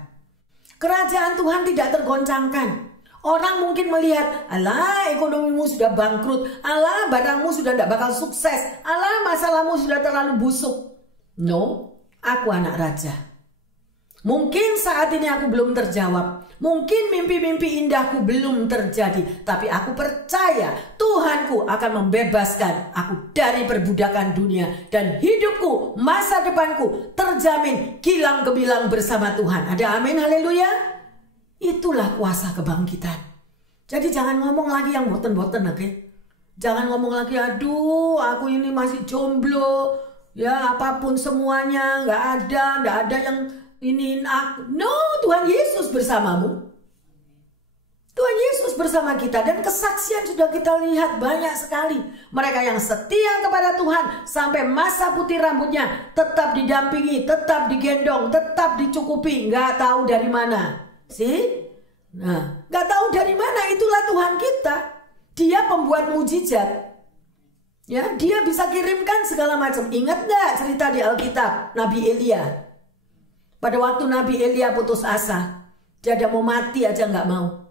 Kerajaan Tuhan tidak tergoncangkan. Orang mungkin melihat, alah ekonomimu sudah bangkrut, alah barangmu sudah tidak bakal sukses, alah masalahmu sudah terlalu busuk. No, aku anak raja. Mungkin saat ini aku belum terjawab. Mungkin mimpi-mimpi indahku belum terjadi. Tapi aku percaya Tuhanku akan membebaskan aku dari perbudakan dunia. Dan hidupku, masa depanku terjamin kilang gemilang bersama Tuhan. Ada amin, haleluya. Itulah kuasa kebangkitan. Jadi jangan ngomong lagi yang boten-boten, oke? Jangan ngomong lagi, aduh aku ini masih jomblo. Ya apapun semuanya, nggak ada yang ini aku. No, Tuhan Yesus bersamamu. Tuhan Yesus bersama kita. Dan kesaksian sudah kita lihat banyak sekali. Mereka yang setia kepada Tuhan sampai masa putih rambutnya tetap didampingi, tetap digendong, tetap dicukupi. Nggak tahu dari mana. Sih? Nah, nggak tahu dari mana. Itulah Tuhan kita. Dia pembuat mujizat. Ya, dia bisa kirimkan segala macam. Ingat nggak cerita di Alkitab Nabi Elia? Pada waktu Nabi Elia putus asa, dia ada mau mati aja nggak mau.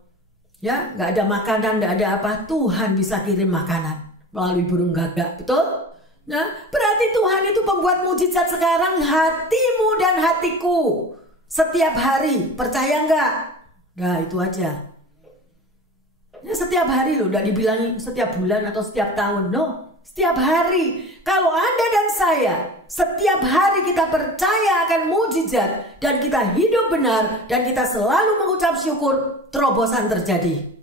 Ya, nggak ada makanan, nggak ada apa. Tuhan bisa kirim makanan melalui burung gagak, betul? Nah, berarti Tuhan itu pembuat mujizat sekarang hatimu dan hatiku. Setiap hari, percaya nggak? Nah, itu aja. Ya, setiap hari loh, nggak dibilangi setiap bulan atau setiap tahun. No, setiap hari. Kalau Anda dan saya setiap hari kita percaya akan mujizat dan kita hidup benar dan kita selalu mengucap syukur, terobosan terjadi.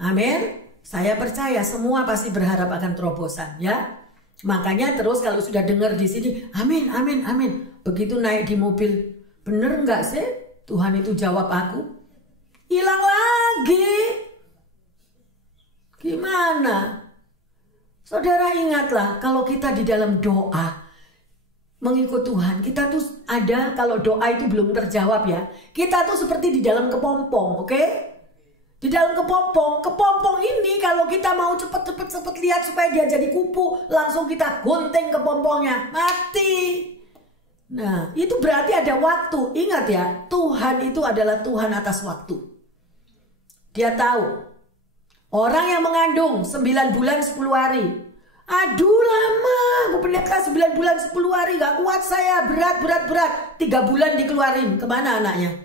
Amin. Saya percaya semua pasti berharap akan terobosan, ya. Makanya terus kalau sudah dengar di sini, amin, amin, amin. Begitu naik di mobil, bener nggak sih Tuhan itu jawab aku? Hilang lagi. Gimana? Saudara ingatlah kalau kita di dalam doa mengikut Tuhan, kita tuh ada, kalau doa itu belum terjawab ya, kita tuh seperti di dalam kepompong, oke? Di dalam kepompong ini kalau kita mau cepet lihat supaya dia jadi kupu, langsung kita gunting kepompongnya, mati. Nah, itu berarti ada waktu. Ingat ya, Tuhan itu adalah Tuhan atas waktu. Dia tahu orang yang mengandung 9 bulan 10 hari. Aduh lama, Bu Pendeta 9 bulan 10 hari gak kuat saya, berat. 3 bulan dikeluarin, kemana anaknya?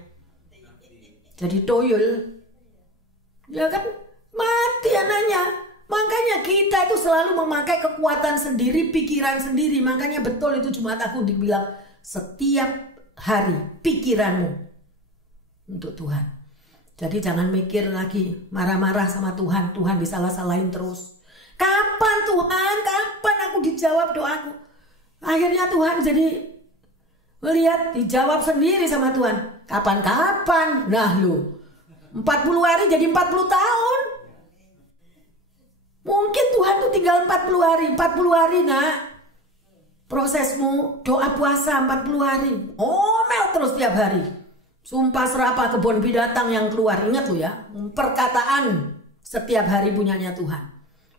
Jadi toyol. Ya kan, mati anaknya. Makanya kita itu selalu memakai kekuatan sendiri, pikiran sendiri. Makanya betul itu Jumat Agung dibilang, setiap hari pikiranmu untuk Tuhan. Jadi jangan mikir lagi marah-marah sama Tuhan, Tuhan disalah-salahin terus. Kapan Tuhan, kapan aku dijawab doaku? Akhirnya Tuhan jadi melihat dijawab sendiri sama Tuhan. Kapan-kapan? Nah lu, 40 hari jadi 40 tahun. Mungkin Tuhan tuh tinggal 40 hari. 40 hari nak, prosesmu doa puasa 40 hari. Omel terus tiap hari. Sumpah serapah kebun binatang yang keluar. Ingat lu ya, perkataan setiap hari punyanya Tuhan.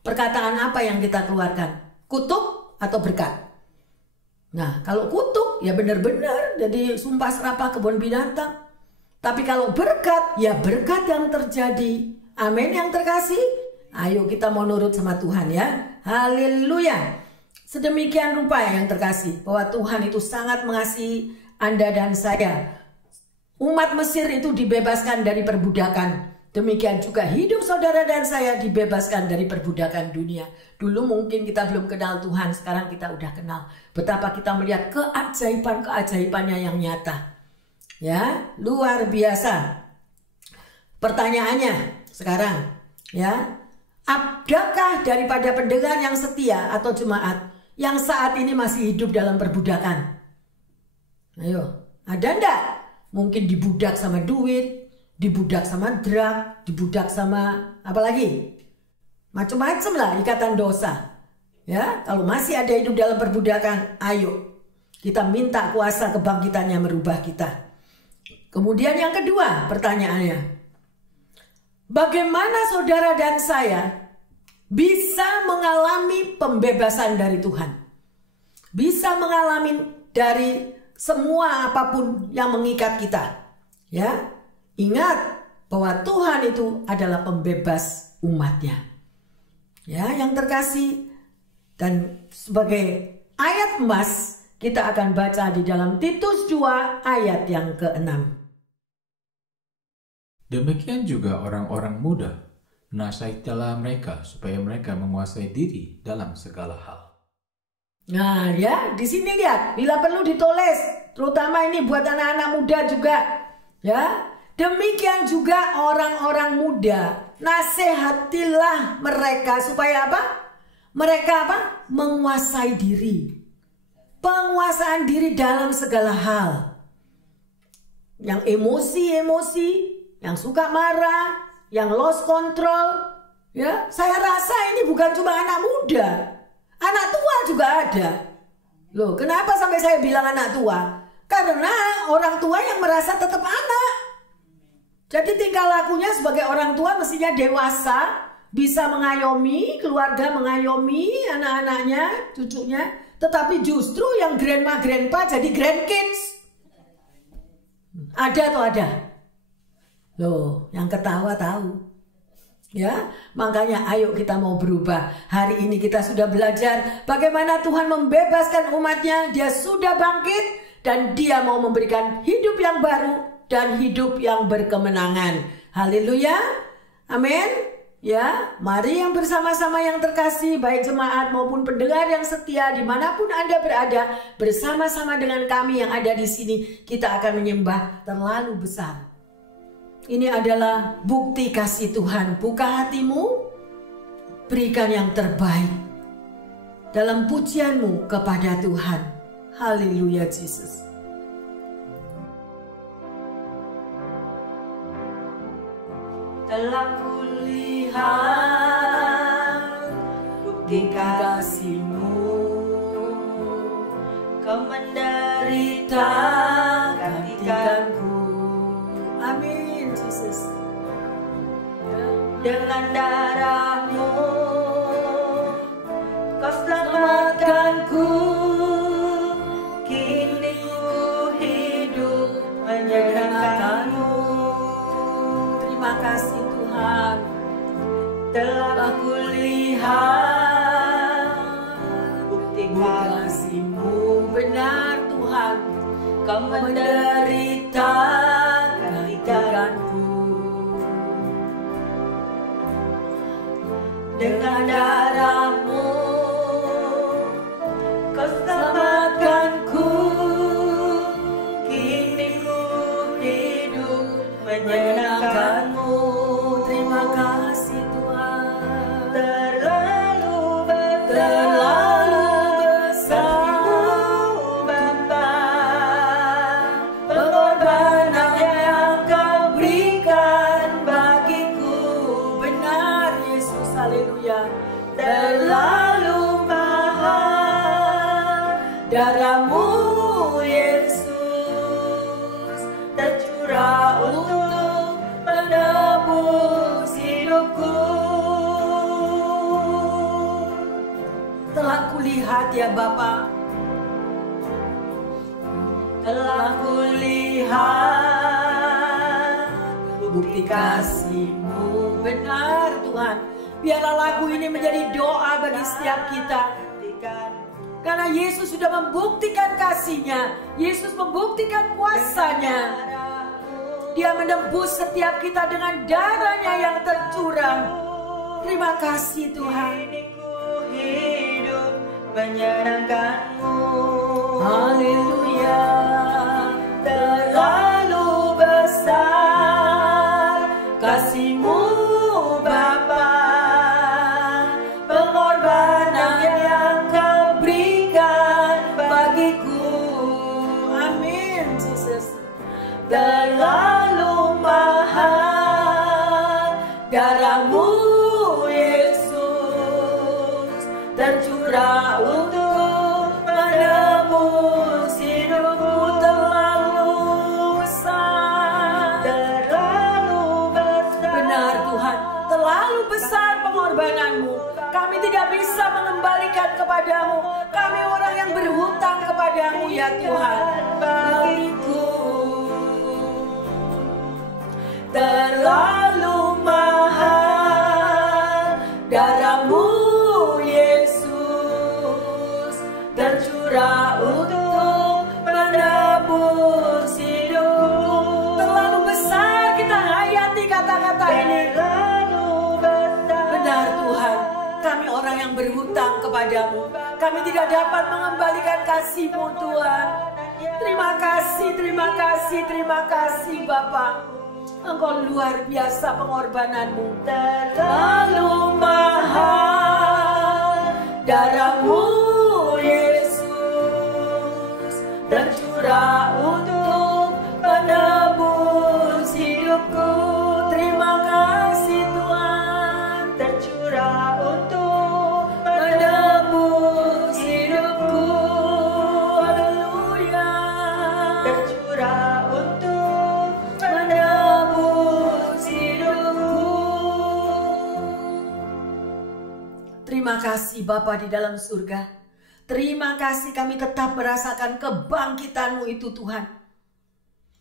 Perkataan apa yang kita keluarkan? Kutuk atau berkat? Nah kalau kutuk ya benar-benar jadi sumpah serapah kebun binatang. Tapi kalau berkat ya berkat yang terjadi. Amin yang terkasih. Ayo kita mau nurut sama Tuhan ya. Haleluya. Sedemikian rupa yang terkasih bahwa Tuhan itu sangat mengasihi Anda dan saya. Umat Mesir itu dibebaskan dari perbudakan. Demikian juga hidup saudara dan saya dibebaskan dari perbudakan dunia. Dulu mungkin kita belum kenal Tuhan, sekarang kita udah kenal. Betapa kita melihat keajaiban-keajaibannya yang nyata. Ya, luar biasa. Pertanyaannya sekarang, ya, adakah daripada pendengar yang setia atau jemaat yang saat ini masih hidup dalam perbudakan? Ayo, ada enggak? Mungkin dibudak sama duit, dibudak sama drug, dibudak sama apa lagi? Macam-macam lah ikatan dosa. Ya, kalau masih ada hidup dalam perbudakan, ayo kita minta kuasa kebangkitannya merubah kita. Kemudian yang kedua pertanyaannya, bagaimana saudara dan saya bisa mengalami pembebasan dari Tuhan? Bisa mengalami dari semua apapun yang mengikat kita. Ya, ingat bahwa Tuhan itu adalah pembebas umatnya. Ya, yang terkasih, dan sebagai ayat emas kita akan baca di dalam Titus 2 ayat yang ke-6. Demikian juga orang-orang muda, nasihatilah mereka supaya mereka menguasai diri dalam segala hal. Nah ya, di sini lihat, bila perlu ditulis, terutama ini buat anak-anak muda juga. Ya, demikian juga orang-orang muda, nasihatilah mereka supaya apa? Mereka apa? Menguasai diri. Penguasaan diri dalam segala hal. Yang emosi-emosi, yang suka marah, yang lost control. Ya, saya rasa ini bukan cuma anak muda. Anak tua juga ada. Loh, kenapa sampai saya bilang anak tua? Karena orang tua yang merasa tetap anak. Jadi tingkah lakunya sebagai orang tua mestinya dewasa, bisa mengayomi keluarga, mengayomi anak-anaknya, cucunya. Tetapi justru yang grandma, grandpa jadi grandkids. Ada atau ada? Loh, yang ketawa tahu. Ya, makanya ayo kita mau berubah. Hari ini kita sudah belajar bagaimana Tuhan membebaskan umatnya. Dia sudah bangkit dan dia mau memberikan hidup yang baru dan hidup yang berkemenangan. Haleluya, amin. Ya, mari yang bersama-sama yang terkasih, baik jemaat maupun pendengar yang setia dimanapun Anda berada, bersama-sama dengan kami yang ada di sini, kita akan menyembah terlalu besar. Ini adalah bukti kasih Tuhan. Buka hatimu, berikan yang terbaik dalam pujianmu kepada Tuhan. Haleluya, Yesus. Telah kulihat bukti kasih-Mu, Kau menderita gantikanku. Amin. Yesus. Dengan darah-Mu Kau selamatkanku, kini ku hidup menyenangkan-Mu. Terima kasih Tuhan. Telah kulihat bukti kasih-Mu, benar Tuhan. Kau menderita gantikanku. Dengan darah-Mu Kau selamatkanku, kini ku hidup menyenangkan-Mu. lihat ya Bapa, telah kulihat bukti kasih-Mu benar Tuhan. Biarlah lagu ini menjadi doa bagi setiap kita. Karena Yesus sudah membuktikan kasih-Nya, Yesus membuktikan kuasa-Nya. Dia menebus setiap kita dengan darah-Nya yang tercurah. Terima kasih Tuhan. Hidup menyenangkan-Mu. Haleluya. Terlalu besar kasih-Mu Bapa, pengorbanan yang Kau berikan bagiku. Amin Jesus. Terlalu mahal darah-Mu Yesus, tercurah untuk menebus hidupku. Terlalu besar, terlalu besar. Benar Tuhan, terlalu besar pengorbanan-Mu. Kami tidak bisa mengembalikan kepadamu. Kami orang yang berhutang kepadamu ya Tuhan. Bagiku terlalu mahal darah-Mu Yesus, tercurah untuk menebus hidupku. Terlalu besar, kita hayati kata-kata ini. Benar Tuhan, kami orang yang berhutang kepadamu. Kami tidak dapat mengembalikan kasih-Mu Tuhan. Terima kasih, terima kasih, terima kasih Bapa. Engkau luar biasa pengorbanan-Mu. Terlalu mahal darah-Mu Yesus, tercurah untuk menebus hidupku. Terima kasih Tuhan, tercurah untuk menebus hidupku. Haleluya. Tercurah untuk menebus hidupku. Terima kasih Bapa di dalam surga. Terima kasih kami tetap merasakan kebangkitan-Mu itu Tuhan.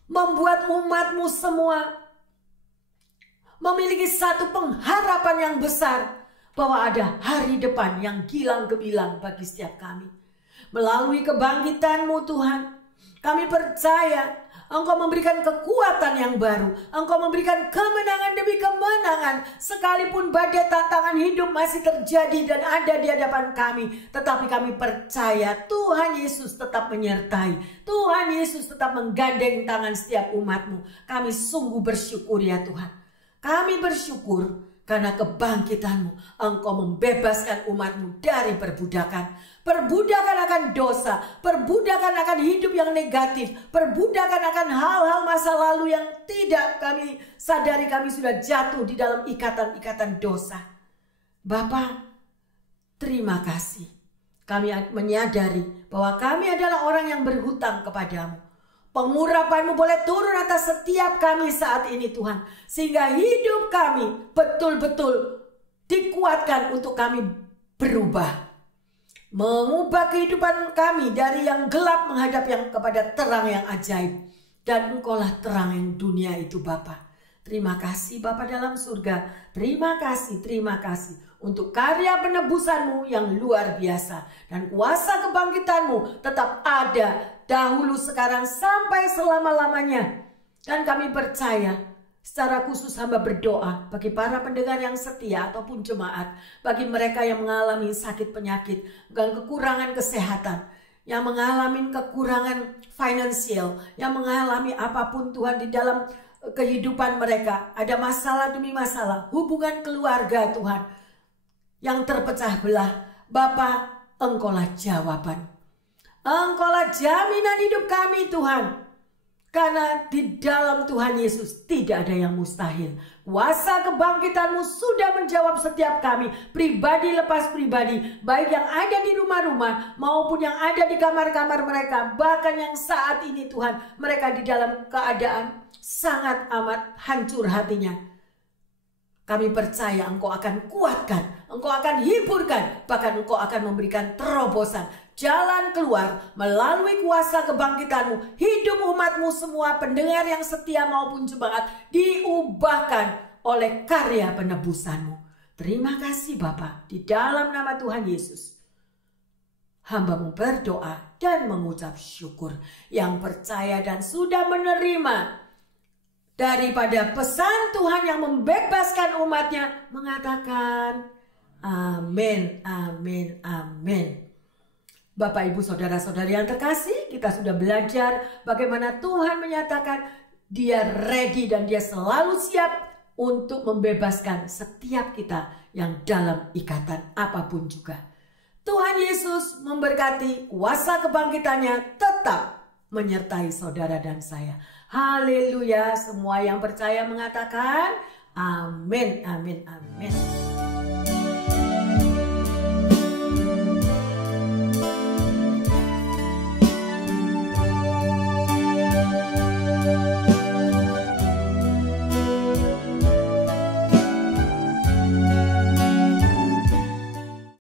Membuat umat-Mu semua memiliki satu pengharapan yang besar bahwa ada hari depan yang gilang gemilang bagi setiap kami. Melalui kebangkitan-Mu Tuhan, kami percaya Engkau memberikan kekuatan yang baru. Engkau memberikan kemenangan demi kemenangan. Sekalipun badai tantangan hidup masih terjadi dan ada di hadapan kami, tetapi kami percaya Tuhan Yesus tetap menyertai. Tuhan Yesus tetap menggandeng tangan setiap umat-Mu. Kami sungguh bersyukur ya Tuhan. Kami bersyukur karena kebangkitan-Mu. Engkau membebaskan umat-Mu dari perbudakan. Perbudakan akan dosa, perbudakan akan hidup yang negatif, perbudakan akan hal-hal masa lalu yang tidak kami sadari kami sudah jatuh di dalam ikatan-ikatan dosa. Bapa, terima kasih. Kami menyadari bahwa kami adalah orang yang berhutang kepadamu. Pengurapan-Mu boleh turun atas setiap kami saat ini Tuhan. Sehingga hidup kami betul-betul dikuatkan untuk kami berubah. Mengubah kehidupan kami dari yang gelap menghadap yang kepada terang yang ajaib. Dan Engkaulah terang yang dunia itu Bapa. Terima kasih Bapa dalam surga. Terima kasih untuk karya penebusan-Mu yang luar biasa. Dan kuasa kebangkitan-Mu tetap ada dahulu, sekarang, sampai selama-lamanya. Dan kami percaya, secara khusus hamba berdoa bagi para pendengar yang setia ataupun jemaat, bagi mereka yang mengalami sakit penyakit dan kekurangan kesehatan, yang mengalami kekurangan finansial, yang mengalami apapun Tuhan di dalam kehidupan mereka, ada masalah demi masalah, hubungan keluarga Tuhan yang terpecah belah. Bapa, Engkaulah jawaban. Engkaulah jaminan hidup kami Tuhan. Karena di dalam Tuhan Yesus tidak ada yang mustahil. Kuasa kebangkitan-Mu sudah menjawab setiap kami, pribadi lepas pribadi, baik yang ada di rumah-rumah maupun yang ada di kamar-kamar mereka. Bahkan yang saat ini Tuhan, mereka di dalam keadaan sangat amat hancur hatinya. Kami percaya Engkau akan kuatkan, Engkau akan hiburkan, bahkan Engkau akan memberikan terobosan, jalan keluar melalui kuasa kebangkitan-Mu. Hidup umat-Mu semua, pendengar yang setia maupun jemaat, diubahkan oleh karya penebusan-Mu. Terima kasih Bapa, di dalam nama Tuhan Yesus. Hamba-Mu berdoa dan mengucap syukur, yang percaya dan sudah menerima daripada pesan Tuhan yang membebaskan umatnya, mengatakan amin, amin, amin. Bapak, Ibu, Saudara-saudari yang terkasih, kita sudah belajar bagaimana Tuhan menyatakan Dia ready dan Dia selalu siap untuk membebaskan setiap kita yang dalam ikatan apapun juga. Tuhan Yesus memberkati, kuasa kebangkitannya tetap menyertai saudara dan saya. Haleluya, semua yang percaya mengatakan amin, amin, amin.